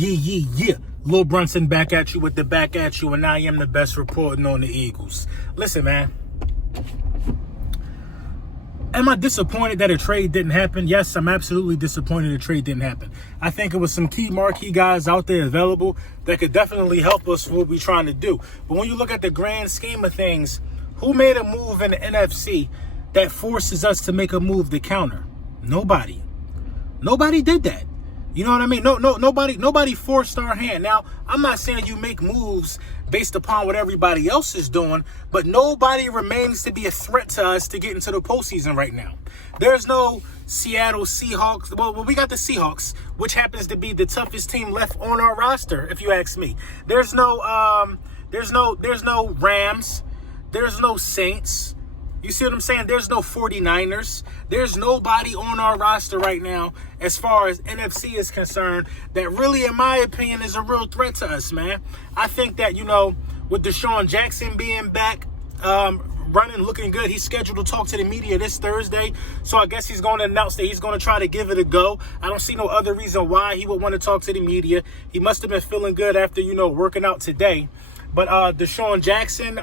Yeah. Lil Brunson back at you with the back at you, and I am the best reporting on the Eagles. Listen, man. Am I disappointed that a trade didn't happen? Yes, I'm absolutely disappointed a trade didn't happen. I think it was some key marquee guys out there available that could definitely help us with what we're trying to do. But when you look at the grand scheme of things, who made a move in the NFC that forces us to make a move to counter? Nobody. Nobody did that. You know what I mean? Nobody forced our hand. Now, I'm not saying you make moves based upon what everybody else is doing, but nobody remains to be a threat to us to get into the postseason right now. There's no Seattle Seahawks. Well, we got the Seahawks, which happens to be the toughest team left on our roster, if you ask me. There's no Rams. There's no Saints. You see what I'm saying? There's no 49ers. There's nobody on our roster right now, as far as NFC is concerned, that really, in my opinion, is a real threat to us, man. I think that, with DeSean Jackson being back, running, looking good, he's scheduled to talk to the media this Thursday. So I guess he's going to announce that he's going to try to give it a go. I don't see no other reason why he would want to talk to the media. He must have been feeling good after, working out today. But DeSean Jackson,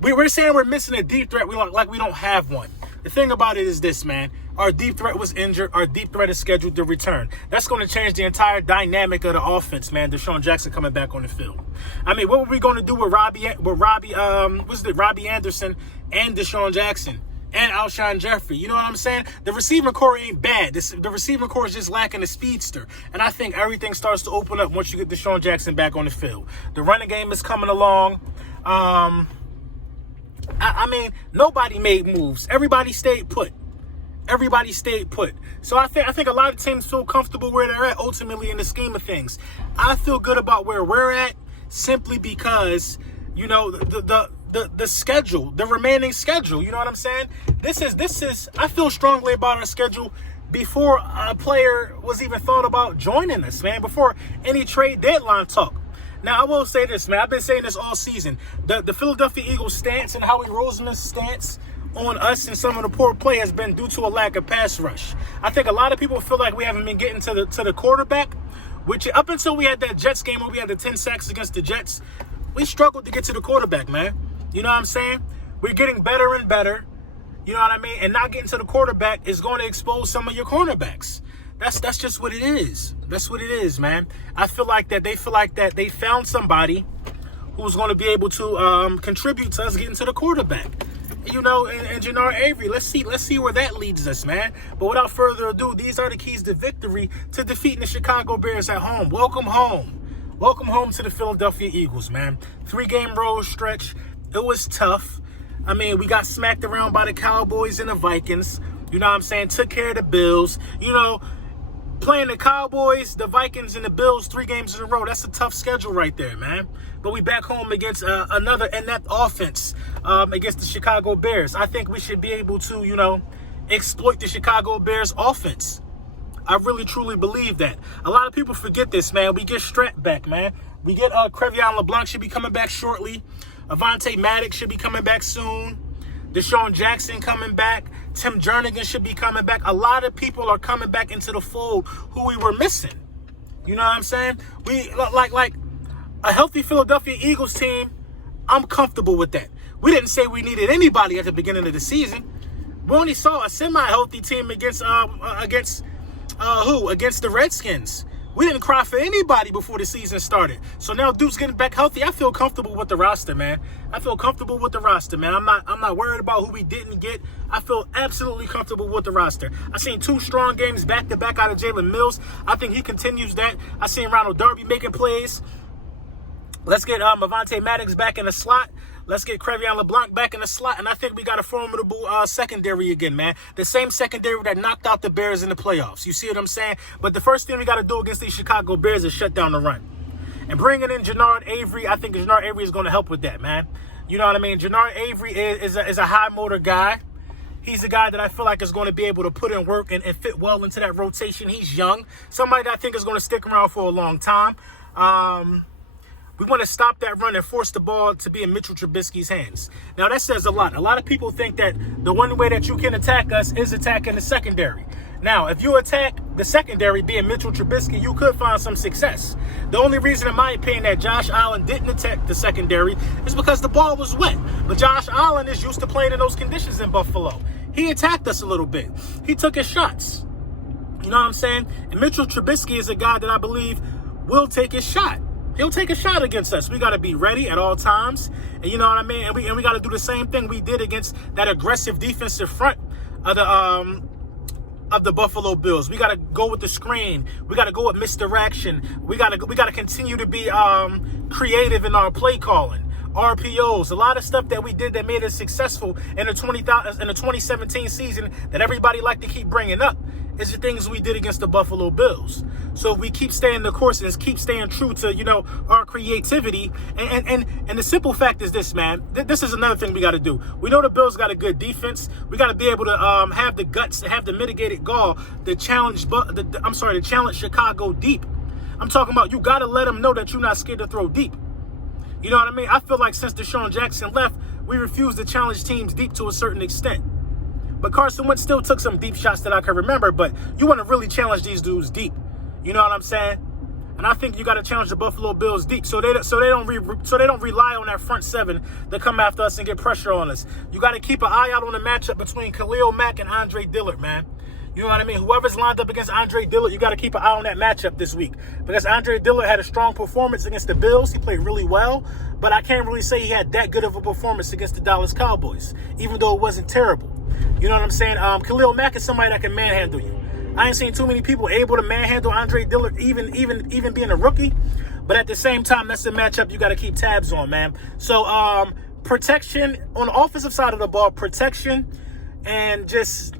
we're saying we're missing a deep threat. We don't have one. The thing about it is this, man. Our deep threat was injured. Our deep threat is scheduled to return. That's going to change the entire dynamic of the offense, man. DeSean Jackson coming back on the field. I mean, what were we going to do with Robbie Anderson and DeSean Jackson and Alshon Jeffrey? You know what I'm saying? The receiving core ain't bad. The receiving core is just lacking a speedster. And I think everything starts to open up once you get DeSean Jackson back on the field. The running game is coming along. I mean, nobody made moves. Everybody stayed put. So I think a lot of teams feel comfortable where they're at ultimately in the scheme of things. I feel good about where we're at simply because, the schedule, the remaining schedule, you know what I'm saying? This is I feel strongly about our schedule before a player was even thought about joining us, man, before any trade deadline talk. Now, I will say this, man. I've been saying this all season. The Philadelphia Eagles stance and Howie Roseman's stance on us and some of the poor play has been due to a lack of pass rush. I think a lot of people feel like we haven't been getting to the quarterback, which up until we had that Jets game where we had the 10 sacks against the Jets, we struggled to get to the quarterback, man. You know what I'm saying? We're getting better and better. You know what I mean? And not getting to the quarterback is going to expose some of your cornerbacks. That's just what it is. That's what it is, man. I feel like that they found somebody who's going to be able to contribute to us getting to the quarterback. And Jannard Avery. Let's see where that leads us, man. But without further ado, these are the keys to victory to defeating the Chicago Bears at home. Welcome home. Welcome home to the Philadelphia Eagles, man. 3-game road stretch. It was tough. I mean, we got smacked around by the Cowboys and the Vikings. You know what I'm saying? Took care of the Bills. Playing the Cowboys, the Vikings, and the Bills 3 games in a row. That's a tough schedule right there, man. But we back home against another inept offense against the Chicago Bears. I think we should be able to, exploit the Chicago Bears offense. I really, truly believe that. A lot of people forget this, man. We get Strat back, man. We get Crevion LeBlanc should be coming back shortly. Avonte Maddox should be coming back soon. DeSean Jackson coming back. Tim Jernigan should be coming back. A lot of people are coming back into the fold who we were missing. You know what I'm saying? We like a healthy Philadelphia Eagles team. I'm comfortable with that. We didn't say we needed anybody at the beginning of the season. We only saw a semi-healthy team against the Redskins. We didn't cry for anybody before the season started. So now Duke's getting back healthy. I feel comfortable with the roster, man. I'm not worried about who we didn't get. I feel absolutely comfortable with the roster. I seen 2 strong games back-to-back out of Jalen Mills. I think he continues that. I seen Ronald Darby making plays. Let's get Avonte Maddox back in the slot. Let's get Crevion LeBlanc back in the slot. And I think we got a formidable secondary again, man. The same secondary that knocked out the Bears in the playoffs. You see what I'm saying? But the first thing we got to do against these Chicago Bears is shut down the run. And bringing in Jannard Avery, I think Jannard Avery is going to help with that, man. You know what I mean? Jannard Avery is a high-motor guy. He's a guy that I feel like is going to be able to put in work and fit well into that rotation. He's young. Somebody that I think is going to stick around for a long time. We want to stop that run and force the ball to be in Mitchell Trubisky's hands. Now, that says a lot. A lot of people think that the one way that you can attack us is attacking the secondary. Now, if you attack the secondary being Mitchell Trubisky, you could find some success. The only reason, in my opinion, that Josh Allen didn't attack the secondary is because the ball was wet. But Josh Allen is used to playing in those conditions in Buffalo. He attacked us a little bit. He took his shots. You know what I'm saying? And Mitchell Trubisky is a guy that I believe will take his shot. He'll take a shot against us. We got to be ready at all times. And you know what I mean? And we got to do the same thing we did against that aggressive defensive front of the Buffalo Bills. We got to go with the screen. We got to go with misdirection. We got to continue to be creative in our play calling. RPOs, a lot of stuff that we did that made us successful in the 2017 season that everybody like to keep bringing up is the things we did against the Buffalo Bills. So if we keep staying the course and keep staying true to, you know, our creativity, and the simple fact is this, man, this is another thing we got to do. We know the Bills got a good defense. We got to be able to have the guts to have the mitigated gall to challenge Chicago deep. I'm talking about you got to let them know that you're not scared to throw deep. You know what I mean? I feel like since Deshaun Jackson left, we refused to challenge teams deep to a certain extent. But Carson Wentz still took some deep shots that I can remember, but you want to really challenge these dudes deep. You know what I'm saying? And I think you got to challenge the Buffalo Bills deep so they don't rely on that front seven to come after us and get pressure on us. You got to keep an eye out on the matchup between Khalil Mack and Andre Dillard, man. You know what I mean? Whoever's lined up against Andre Dillard, you got to keep an eye on that matchup this week. Because Andre Dillard had a strong performance against the Bills. He played really well. But I can't really say he had that good of a performance against the Dallas Cowboys, even though it wasn't terrible. You know what I'm saying? Khalil Mack is somebody that can manhandle you. I ain't seen too many people able to manhandle Andre Dillard, even being a rookie. But at the same time, that's the matchup you got to keep tabs on, man. So protection on the offensive side of the ball, protection and just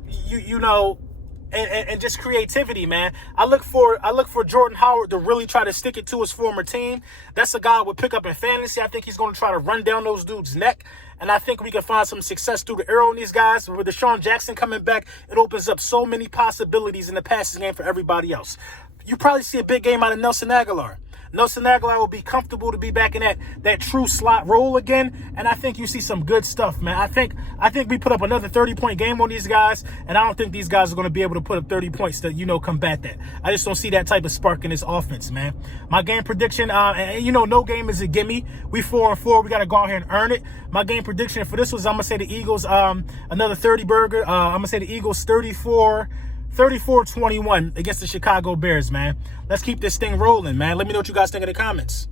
and just creativity, man. I look for Jordan Howard to really try to stick it to his former team. That's a guy I would pick up in fantasy. I think he's going to try to run down those dudes' neck. And I think we can find some success through the air on these guys. With Deshaun Jackson coming back, it opens up so many possibilities in the passing game for everybody else. You probably see a big game out of Nelson Aguilar. Nelson Aguilar will be comfortable to be back in that true slot role again, and I think you see some good stuff, man. I think we put up another 30-point game on these guys, and I don't think these guys are going to be able to put up 30 points to, combat that. I just don't see that type of spark in this offense, man. My game prediction, no game is a gimme. We 4-4. We got to go out here and earn it. My game prediction for this was, I'm going to say the Eagles, another 30-burger. I'm going to say the Eagles 34-21 against the Chicago Bears, man. Let's keep this thing rolling, man. Let me know what you guys think in the comments.